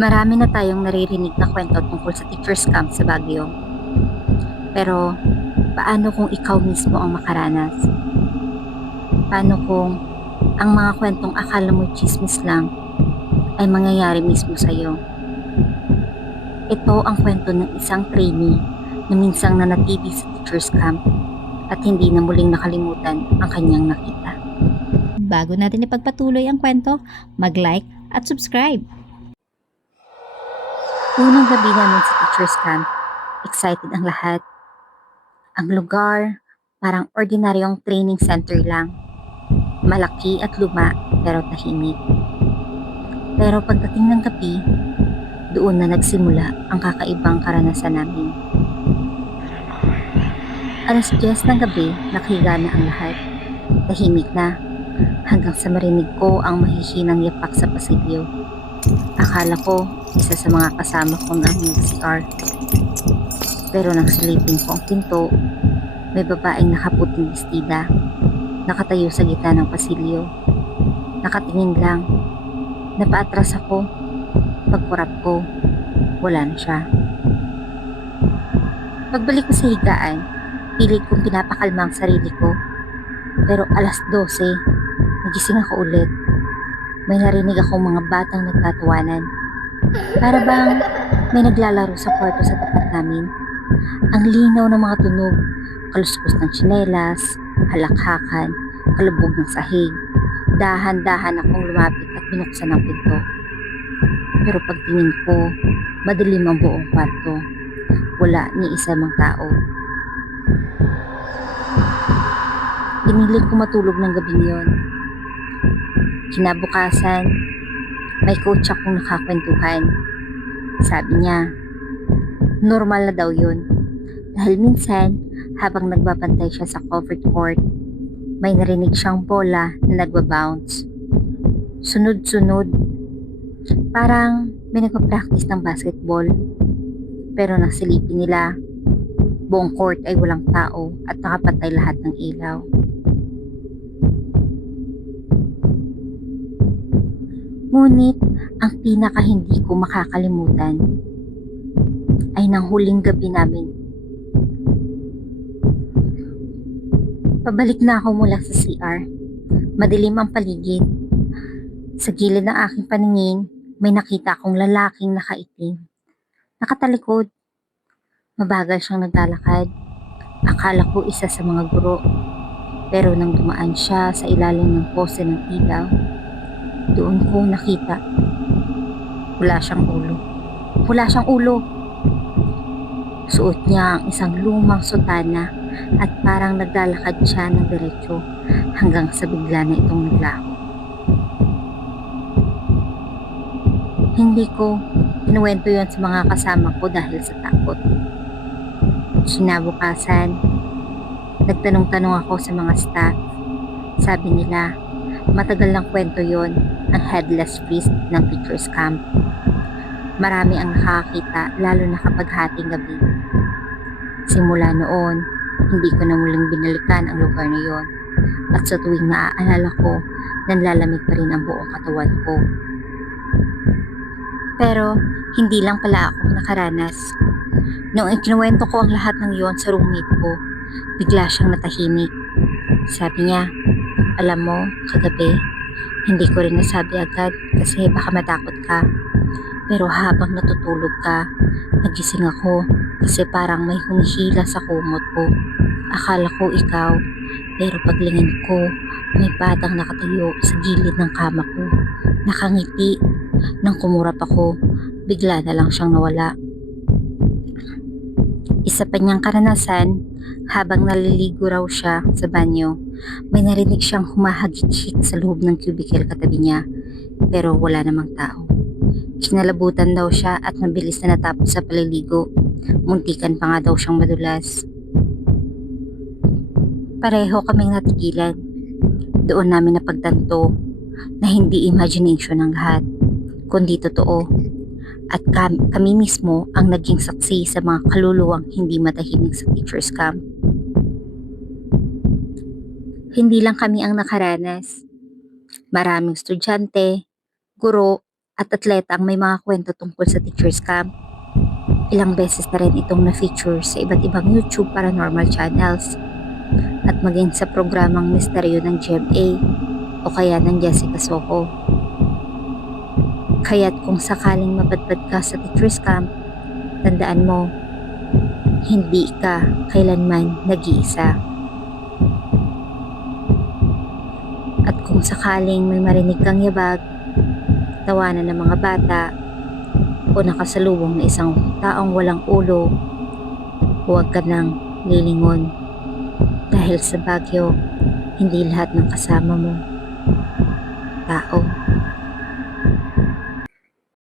Marami na tayong naririnig na kwento tungkol sa teacher's camp sa Baguio. Pero paano kung ikaw mismo ang makaranas? Paano kung ang mga kwentong akala mo chismis lang ay mangyayari mismo sa'yo? Ito ang kwento ng isang trainee na minsang nanatili sa teacher's camp at hindi na muling nakalimutan ang kanyang nakita. Bago natin ipagpatuloy ang kwento, mag-like at subscribe. Unang gabi namin sa teacher's camp, excited ang lahat. Ang lugar, parang ordinaryong training center lang. Malaki at luma pero tahimik. Pero pagdating ng gabi, doon na nagsimula ang kakaibang karanasan namin. Alas 10 ng gabi, nakahiga na ang lahat. Tahimik na, hanggang sa marinig ko ang mahihinang yapak sa pasilyo. Akala ko, isa sa mga kasama ko na nag-CR. Pero nang silipin ko ang pinto, may babaeng nakaputing bestida, nakatayo sa gitna ng pasilyo. Nakatingin lang. Napaatras ako. Pagkurap ko, wala na siya. Pagbalik ko sa higaan, pilit kong pinapakalma ang sarili ko. Pero alas 12, nagising ako ulit. May narinig akong mga batang nagtatawanan. Para bang may naglalaro sa kwarto sa tapat namin. Ang linaw ng mga tunog, kaluskos ng tsinelas, halakhakan, kalubog ng sahig. Dahan-dahan akong lumapit at binuksan ang pinto. Pero pagtingin ko, madilim ang buong kwarto. Wala ni isa mang tao. Pinilit ko matulog ng gabing yon. Kinabukasan, may coach akong nakakwentuhan. Sabi niya, normal na daw yun. Dahil minsan, habang nagbabantay siya sa covered court, may narinig siyang bola na nagbabounce. Sunod-sunod, parang may nagpa-practice ng basketball. Pero nang silipin nila, buong court ay walang tao at nakapatay lahat ng ilaw. Ngunit, ang pinaka hindi ko makakalimutan ay nang huling gabi namin. Pabalik na ako mula sa CR. Madilim ang paligid. Sa gilid ng aking paningin, may nakita akong lalaking nakaitim. Nakatalikod. Mabagal siyang naglalakad. Akala ko isa sa mga guro. Pero nang dumaan siya sa ilalim ng pose ng ilaw, doon ko nakita. Wala siyang ulo. Wala siyang ulo. Suot niya ang isang lumang sutana at parang naglalakad siya ng diretso hanggang sa bigla na itong naglaho. Hindi ko kinuwento yon sa mga kasama ko dahil sa takot. Kinabukasan, nagtanong-tanong ako sa mga staff. Sabi nila, matagal ng kwento yon, ang headless priest ng teacher's camp. Marami ang nakakita, lalo na kapag hating gabi. Simula noon, hindi ko na muling binalikan ang lugar na yon. At sa tuwing naaalala ko, nanlalamig pa rin ang buong katawan ko. Pero, hindi lang pala ako nakaranas. Noong ikinuwento ko ang lahat ng yon sa roommate ko, bigla siyang natahimik. Sabi niya, alam mo, kagabi, hindi ko rin nasabi agad kasi baka matakot ka. Pero habang natutulog ka, nagising ako kasi parang may humihila sa kumot ko. Akala ko ikaw, pero paglingin ko, may batang nakatayo sa gilid ng kama ko. Nakangiti. Nang kumurap ako, bigla na lang siyang nawala. Isa pa niyang karanasan, habang naliligo raw siya sa banyo, may narinig siyang humahagik-hik sa loob ng cubicle katabi niya, pero wala namang tao. Kinalabutan daw siya at mabilis na natapos sa paliligo. Muntikan pa nga daw siyang madulas. Pareho kaming natigilan. Doon namin napagtanto na hindi imagination ang lahat, kundi totoo. At kami mismo ang naging saksi sa mga kaluluwang hindi matahimik sa teacher's camp. Hindi lang kami ang nakaranas. Maraming estudyante, guro, at atleta ang may mga kwento tungkol sa teacher's camp. Ilang beses na rin itong na-feature sa iba't ibang YouTube paranormal channels at maging sa programang Misteryo ng GMA o kaya ng Jessica Soho. Kaya't kung sakaling mapadpad ka sa teacher's camp, tandaan mo, hindi ka kailanman nag-iisa. At kung sakaling may marinig kang yabag, tawanan ng mga bata, o nakasalubong na isang taong walang ulo, huwag ka nang lilingon. Dahil sa Baguio, hindi lahat ng kasama mo tao.